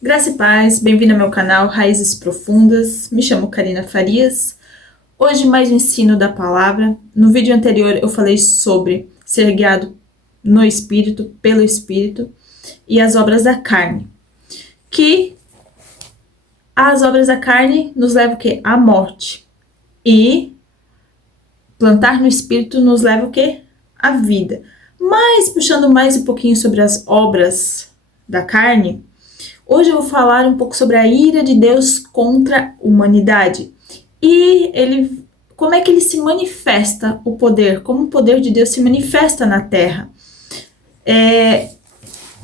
Graça e paz, bem-vindo ao meu canal Raízes Profundas, me chamo Karina Farias. Hoje mais um ensino da palavra. No vídeo anterior eu falei sobre ser guiado no Espírito, pelo Espírito e as obras da carne. Que as obras da carne nos levam o quê? À morte. E plantar no Espírito nos leva o quê? À vida. Mas puxando mais um pouquinho sobre as obras da carne, hoje eu vou falar um pouco sobre a ira de Deus contra a humanidade. E como é que ele se manifesta, o poder, como o poder de Deus se manifesta na Terra.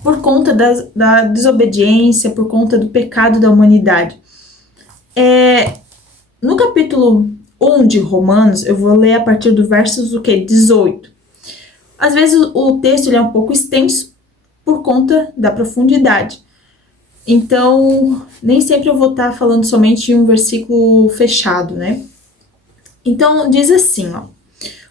Por conta da desobediência, por conta do pecado da humanidade. No capítulo 1 de Romanos, eu vou ler a partir do versos 18. Às vezes o texto ele é um pouco extenso por conta da profundidade. Então, nem sempre eu vou estar falando somente em um versículo fechado, né? Então, diz assim, ó.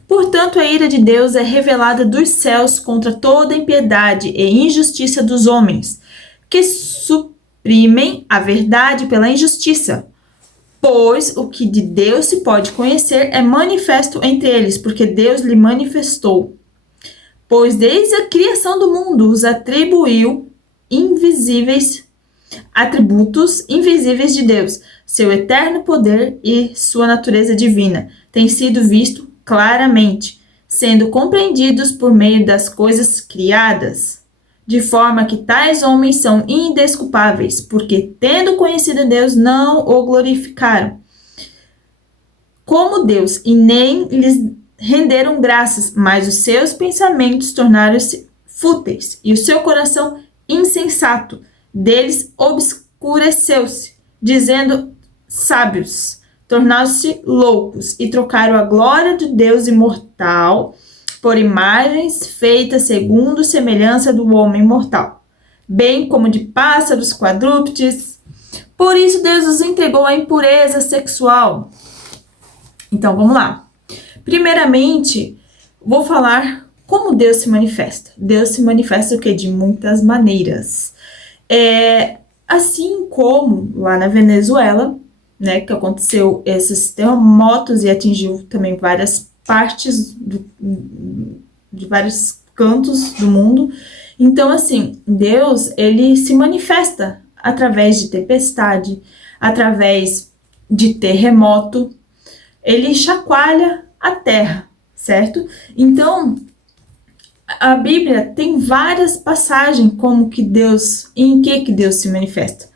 Portanto, a ira de Deus é revelada dos céus contra toda impiedade e injustiça dos homens, que suprimem a verdade pela injustiça. Pois o que de Deus se pode conhecer é manifesto entre eles, porque Deus lhe manifestou. Pois desde a criação do mundo os atribuiu atributos invisíveis de Deus, seu eterno poder e sua natureza divina, têm sido visto claramente, sendo compreendidos por meio das coisas criadas, de forma que tais homens são indesculpáveis, porque, tendo conhecido Deus, não o glorificaram como Deus, e nem lhes renderam graças, mas os seus pensamentos tornaram-se fúteis, e o seu coração insensato deles obscureceu-se, dizendo sábios, tornaram-se loucos e trocaram a glória de Deus imortal por imagens feitas segundo semelhança do homem mortal, bem como de pássaros, quadrúpedes. Por isso Deus os entregou à impureza sexual. Então vamos lá. Primeiramente, vou falar como Deus se manifesta. Deus se manifesta o quê? De muitas maneiras. Assim como lá na Venezuela, né, que aconteceu esses terremotos e atingiu também várias partes de vários cantos do mundo. Então, assim, Deus, ele se manifesta através de tempestade, através de terremoto, ele chacoalha a terra, certo? Então, a Bíblia tem várias passagens em que Deus se manifesta.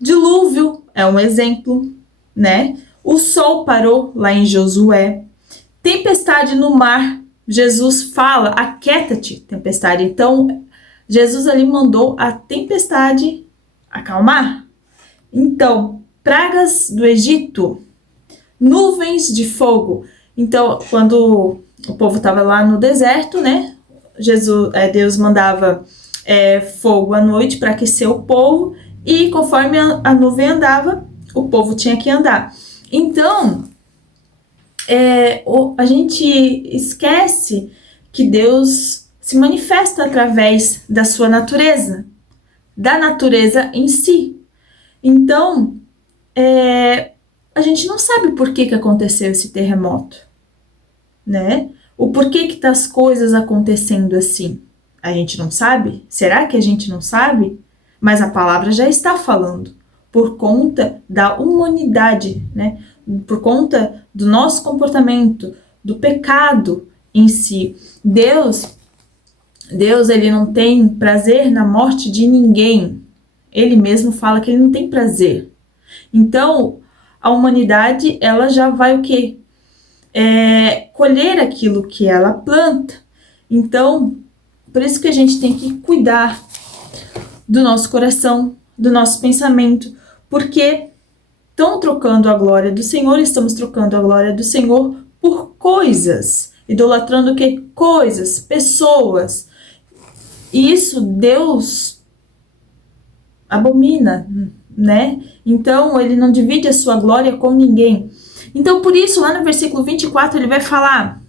Dilúvio é um exemplo, né? O sol parou lá em Josué. Tempestade no mar. Jesus fala, aquieta-te, tempestade. Então, Jesus ali mandou a tempestade acalmar. Então, pragas do Egito, nuvens de fogo. Então, quando o povo estava lá no deserto, né? Deus mandava fogo à noite para aquecer o povo, e conforme a nuvem andava, o povo tinha que andar. Então, a gente esquece que Deus se manifesta através da sua natureza, da natureza em si. Então, a gente não sabe por que aconteceu esse terremoto, né? O porquê que tá as coisas acontecendo assim. A gente não sabe? Será que a gente não sabe? Mas a palavra já está falando. Por conta da humanidade, né? Por conta do nosso comportamento, do pecado em si. Deus, ele não tem prazer na morte de ninguém. Ele mesmo fala que ele não tem prazer. Então, a humanidade, ela já vai o quê? Colher aquilo que ela planta. Então, por isso que a gente tem que cuidar do nosso coração, do nosso pensamento, porque estão trocando a glória do Senhor, estamos trocando a glória do Senhor por coisas, idolatrando o quê? Coisas, pessoas. E isso Deus abomina, né? Então, ele não divide a sua glória com ninguém. Então, por isso, lá no versículo 24, ele vai falar: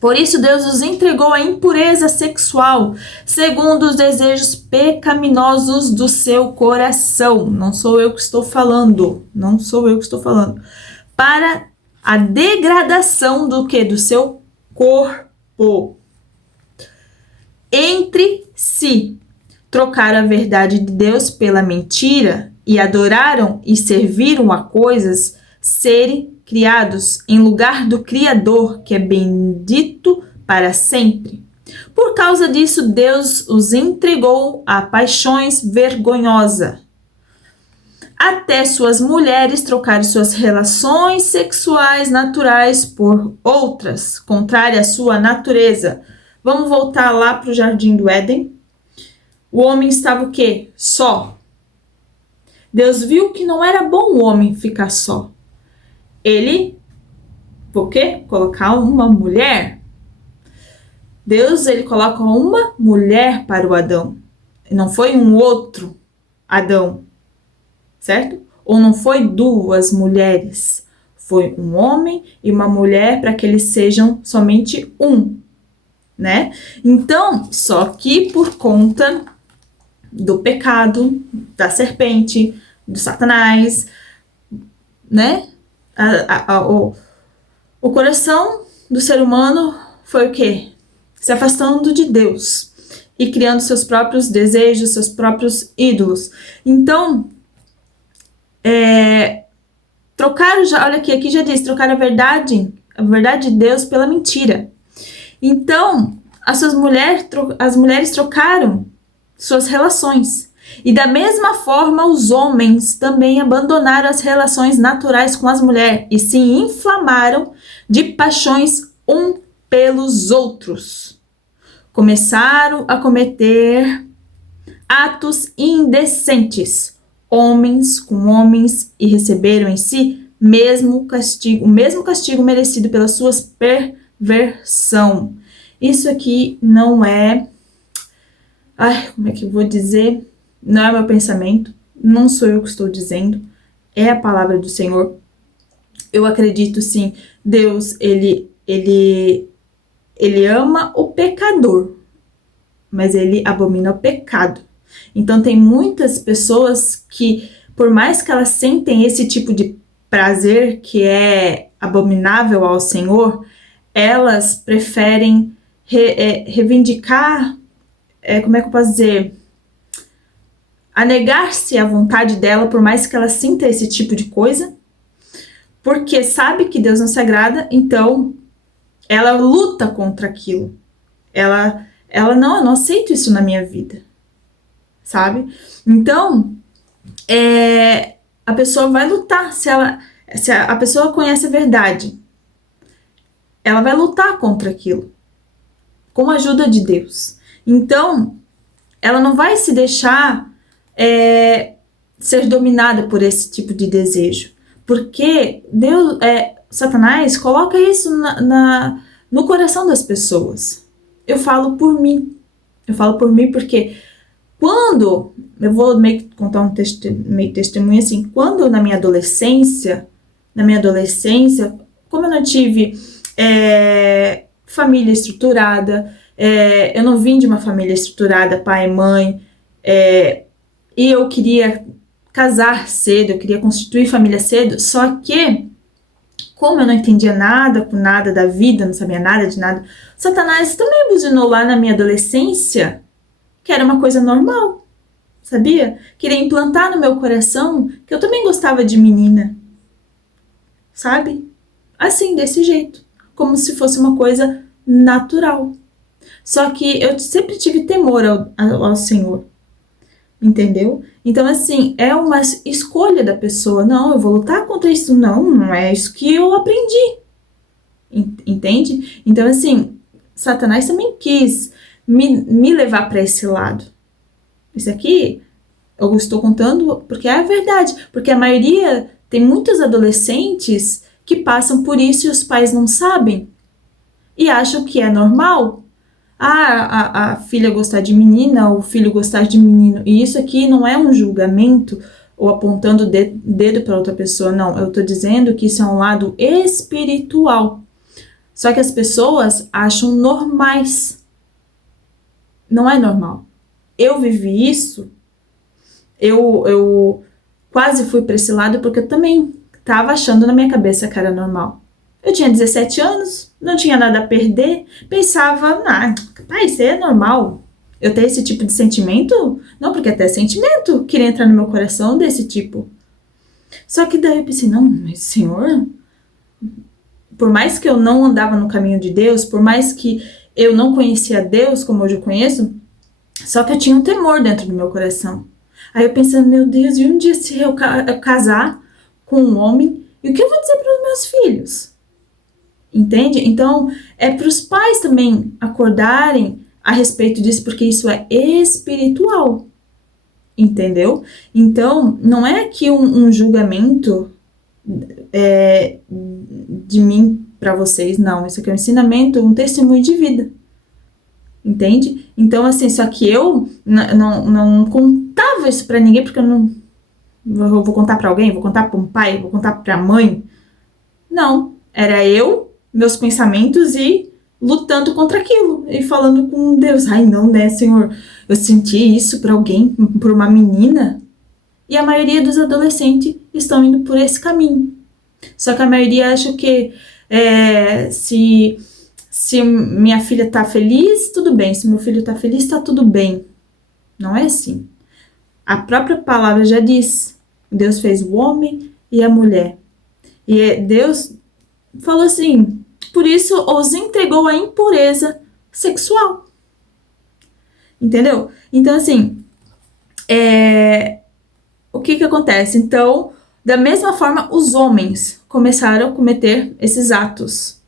por isso Deus os entregou à impureza sexual, segundo os desejos pecaminosos do seu coração. Não sou eu que estou falando, não sou eu que estou falando. Para a degradação do que? Do seu corpo. Entre si, trocaram a verdade de Deus pela mentira e adoraram e serviram a coisas serem criados em lugar do Criador, que é bendito para sempre. Por causa disso, Deus os entregou a paixões vergonhosas. Até suas mulheres trocaram suas relações sexuais naturais por outras, contrárias à sua natureza. Vamos voltar lá para o Jardim do Éden. O homem estava o quê? Só. Deus viu que não era bom o homem ficar só. Ele, por quê? Colocar uma mulher. Deus, ele coloca uma mulher para o Adão. Não foi um outro Adão, certo? Ou não foi duas mulheres. Foi um homem e uma mulher para que eles sejam somente um, né? Então, só que por conta do pecado, da serpente, do Satanás, né? O coração do ser humano foi o quê? Se afastando de Deus e criando seus próprios desejos, seus próprios ídolos. Então, trocaram, olha aqui já diz, trocaram a verdade de Deus pela mentira. Então, as mulheres trocaram suas relações. E da mesma forma, os homens também abandonaram as relações naturais com as mulheres e se inflamaram de paixões um pelos outros. Começaram a cometer atos indecentes, homens com homens, e receberam em si o mesmo castigo merecido pelas suas perversão. Isso aqui não é... como é que eu vou dizer? Não é meu pensamento, não sou eu que estou dizendo, é a palavra do Senhor. Eu acredito sim, Deus, ele ama o pecador, mas ele abomina o pecado. Então tem muitas pessoas que, por mais que elas sentem esse tipo de prazer que é abominável ao Senhor, elas preferem reivindicar, como é que eu posso dizer? A negar-se à vontade dela, por mais que ela sinta esse tipo de coisa, porque sabe que Deus não se agrada, então ela luta contra aquilo. Ela eu não aceito isso na minha vida, sabe? Então, a pessoa vai lutar, se a pessoa conhece a verdade, ela vai lutar contra aquilo, com a ajuda de Deus. Então, ela não vai se deixar ser dominada por esse tipo de desejo, porque Deus, Satanás coloca isso no coração das pessoas. Eu falo por mim porque quando, eu vou meio que contar um meio testemunho assim, quando na minha adolescência, como eu não tive família estruturada, eu não vim de uma família estruturada, pai e mãe, e eu queria casar cedo, eu queria constituir família cedo, só que, como eu não entendia nada com nada da vida, não sabia nada de nada, Satanás também buzinou lá na minha adolescência, que era uma coisa normal, sabia? Queria implantar no meu coração que eu também gostava de menina, sabe? Assim, desse jeito, como se fosse uma coisa natural. Só que eu sempre tive temor ao Senhor, entendeu? Então, assim, é uma escolha da pessoa. Não, eu vou lutar contra isso. Não é isso que eu aprendi. Entende? Então, assim, Satanás também quis me levar para esse lado. Isso aqui eu estou contando porque é a verdade. Porque a maioria, tem muitos adolescentes que passam por isso e os pais não sabem. E acham que é normal. A filha gostar de menina, o filho gostar de menino. E isso aqui não é um julgamento ou apontando o dedo para outra pessoa, não. Eu tô dizendo que isso é um lado espiritual. Só que as pessoas acham normais. Não é normal. Eu vivi isso, eu quase fui para esse lado porque eu também estava achando na minha cabeça que era normal. Eu tinha 17 anos, não tinha nada a perder, pensava, rapaz, isso aí é normal. Eu ter esse tipo de sentimento? Não, porque até sentimento queria entrar no meu coração desse tipo. Só que daí eu pensei, não, mas Senhor, por mais que eu não andava no caminho de Deus, por mais que eu não conhecia Deus como hoje eu conheço, só que eu tinha um temor dentro do meu coração. Aí eu pensando, meu Deus, e um dia se eu casar com um homem, e o que eu vou dizer para os meus filhos? Entende? Então, é para os pais também acordarem a respeito disso, porque isso é espiritual. Entendeu? Então, não é aqui um julgamento de mim para vocês, não. Isso aqui é um ensinamento, um testemunho de vida. Entende? Então, assim, só que eu não contava isso pra ninguém, porque eu vou contar pra alguém, vou contar pra um pai, vou contar pra mãe. Não, era eu, meus pensamentos e lutando contra aquilo, e falando com Deus, ai não, né, Senhor, eu senti isso pra alguém, por uma menina, e a maioria dos adolescentes estão indo por esse caminho. Só que a maioria acha que se minha filha tá feliz, tudo bem. Se meu filho tá feliz, tá tudo bem. Não é assim. A própria palavra já diz. Deus fez o homem e a mulher. E Deus falou assim, por isso os entregou à impureza sexual. Entendeu? Então, assim, o que acontece? Então, da mesma forma, os homens começaram a cometer esses atos.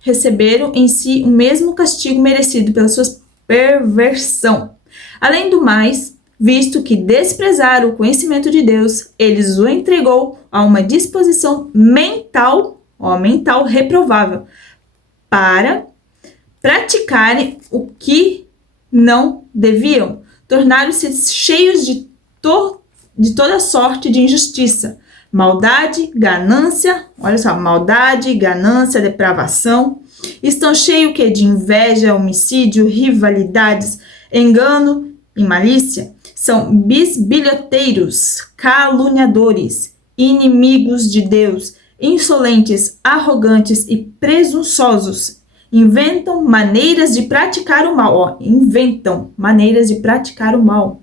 Receberam em si o mesmo castigo merecido pela sua perversão. Além do mais, visto que desprezaram o conhecimento de Deus, eles o entregou a uma disposição mental reprovável, para praticarem o que não deviam. Tornaram-se cheios de toda sorte de injustiça, maldade, ganância, olha só, maldade, ganância, depravação. Estão cheios o quê? De inveja, homicídio, rivalidades, engano e malícia. São bisbilhoteiros, caluniadores, inimigos de Deus, insolentes, arrogantes e presunçosos. Inventam maneiras de praticar o mal. Inventam maneiras de praticar o mal.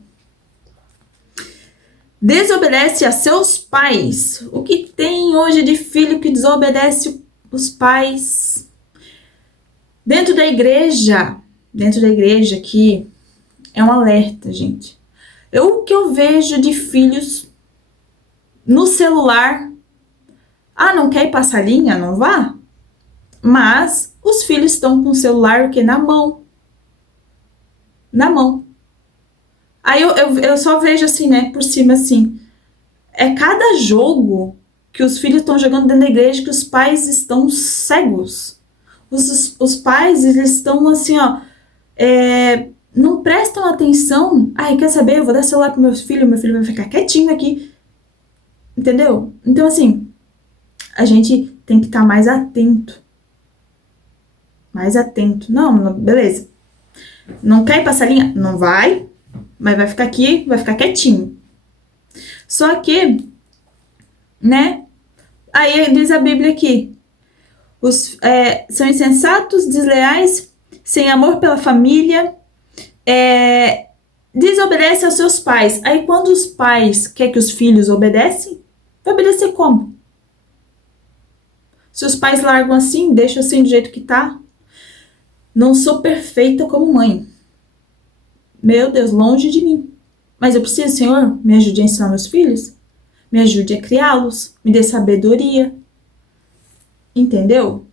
Desobedece a seus pais. O que tem hoje de filho que desobedece os pais? Dentro da igreja aqui, é um alerta, gente. O que eu vejo de filhos no celular, não quer ir passar linha? Não vá. Mas os filhos estão com o celular o quê? Na mão. Na mão. Aí eu só vejo assim, né, por cima assim, é cada jogo que os filhos estão jogando dentro da igreja que os pais estão cegos. Os pais, eles estão assim, não prestam atenção. Quer saber, eu vou dar celular pro meu filho vai ficar quietinho aqui. Entendeu? Então assim, a gente tem que estar mais atento. Mais atento. Não, beleza. Não quer ir passar linha? Não vai. Mas vai ficar aqui, vai ficar quietinho. Só que, né? Aí diz a Bíblia aqui. São insensatos, desleais, sem amor pela família, desobedecem aos seus pais. Aí quando os pais querem que os filhos obedecem, vai obedecer como? Se os pais largam assim, deixam assim do jeito que tá. Não sou perfeita como mãe. Meu Deus, longe de mim. Mas eu preciso, Senhor, me ajude a ensinar meus filhos. Me ajude a criá-los. Me dê sabedoria. Entendeu?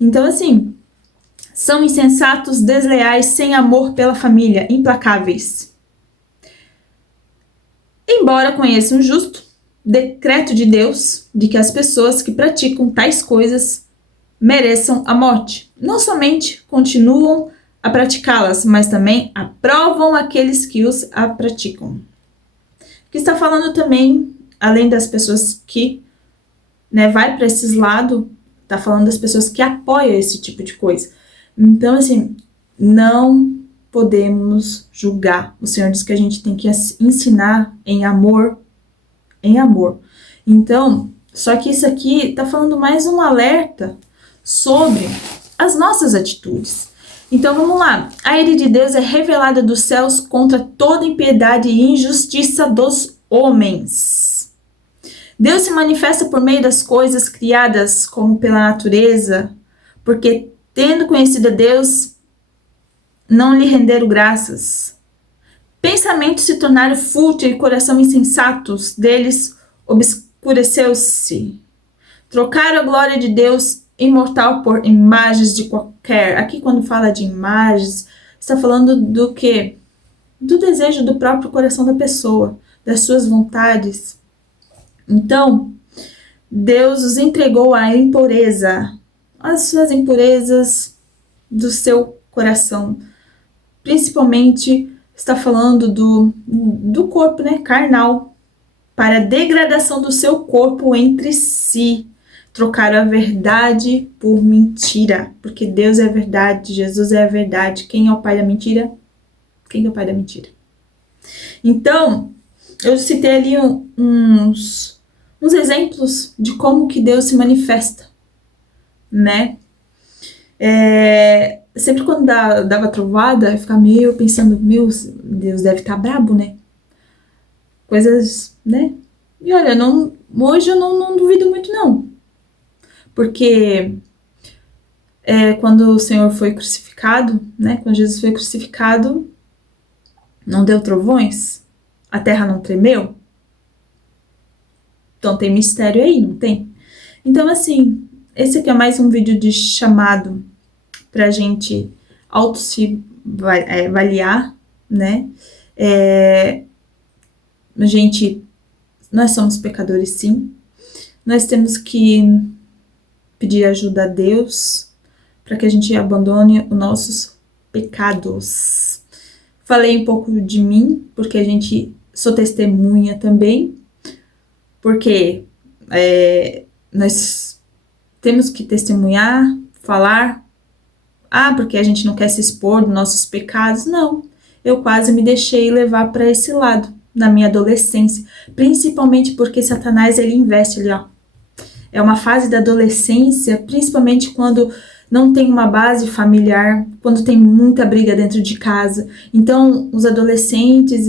Então, assim, são insensatos, desleais, sem amor pela família, implacáveis. Embora conheçam o justo decreto de Deus de que as pessoas que praticam tais coisas mereçam a morte. Não somente continuam a praticá-las, mas também aprovam aqueles que a praticam. que está falando também, além das pessoas que, né, vai para esses lados, tá falando das pessoas que apoiam esse tipo de coisa. Então, assim, não podemos julgar. O Senhor diz que a gente tem que ensinar em amor, em amor. Então, só que isso aqui tá falando mais um alerta sobre as nossas atitudes. Então vamos lá. A ira de Deus é revelada dos céus contra toda impiedade e injustiça dos homens. Deus se manifesta por meio das coisas criadas, como pela natureza, porque tendo conhecido a Deus, não lhe renderam graças. Pensamentos se tornaram fúteis e coração insensatos deles obscureceu-se. Trocaram a glória de Deus imortal por imagens de qualquer. Aqui quando fala de imagens, está falando do quê? Do desejo do próprio coração da pessoa, das suas vontades. Então, Deus os entregou à impureza, as suas impurezas do seu coração. Principalmente está falando do corpo, né, carnal, para a degradação do seu corpo entre si. Trocaram a verdade por mentira, porque Deus é a verdade, Jesus é a verdade. Quem é o pai da mentira? Quem é o pai da mentira? Então, eu citei ali uns exemplos de como que Deus se manifesta, né? Sempre quando dava trovada, eu ficava pensando, Deus deve estar brabo, né? Coisas, né? E olha, hoje eu não duvido muito, não. Porque quando o Senhor foi crucificado, né? Quando Jesus foi crucificado, não deu trovões? A terra não tremeu? Então tem mistério aí, não tem? Então, assim, esse aqui é mais um vídeo de chamado pra gente se avaliar, né? Gente, nós somos pecadores, sim. Nós temos que pedir ajuda a Deus para que a gente abandone os nossos pecados. Falei um pouco de mim, porque sou testemunha também, porque nós temos que testemunhar, falar, porque a gente não quer se expor dos nossos pecados. Não, eu quase me deixei levar para esse lado, na minha adolescência, principalmente porque Satanás, ele investe ali, ó. É uma fase da adolescência, principalmente quando não tem uma base familiar, quando tem muita briga dentro de casa. Então, os adolescentes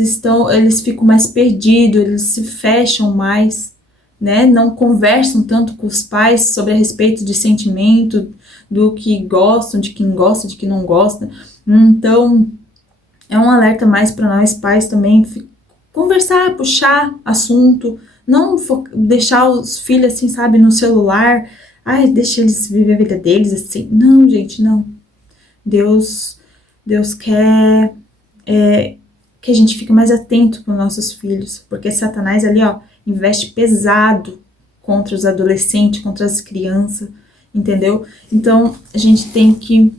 eles ficam mais perdidos, eles se fecham mais, né? Não conversam tanto com os pais sobre a respeito de sentimento, do que gostam, de quem gosta, de quem não gosta. Então, é um alerta mais para nós pais também, conversar, puxar assunto, não deixar os filhos assim, sabe, no celular. Deixa eles viver a vida deles assim. Não, gente, não. Deus quer que a gente fique mais atento com nossos filhos, porque Satanás ali, ó, investe pesado contra os adolescentes, contra as crianças, entendeu? Então, a gente tem que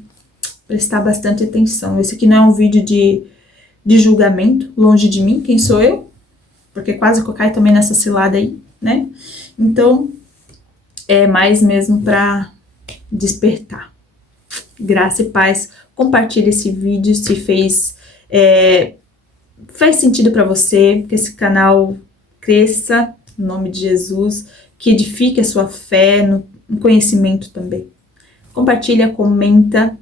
prestar bastante atenção. Esse aqui não é um vídeo de julgamento, longe de mim, quem sou eu? Porque quase que eu caio também nessa cilada aí, né? Então, é mais mesmo para despertar. Graça e paz. Compartilhe esse vídeo se fez sentido para você, que esse canal cresça, em nome de Jesus, que edifique a sua fé, no conhecimento também. Compartilha, comenta.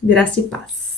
Graça e paz.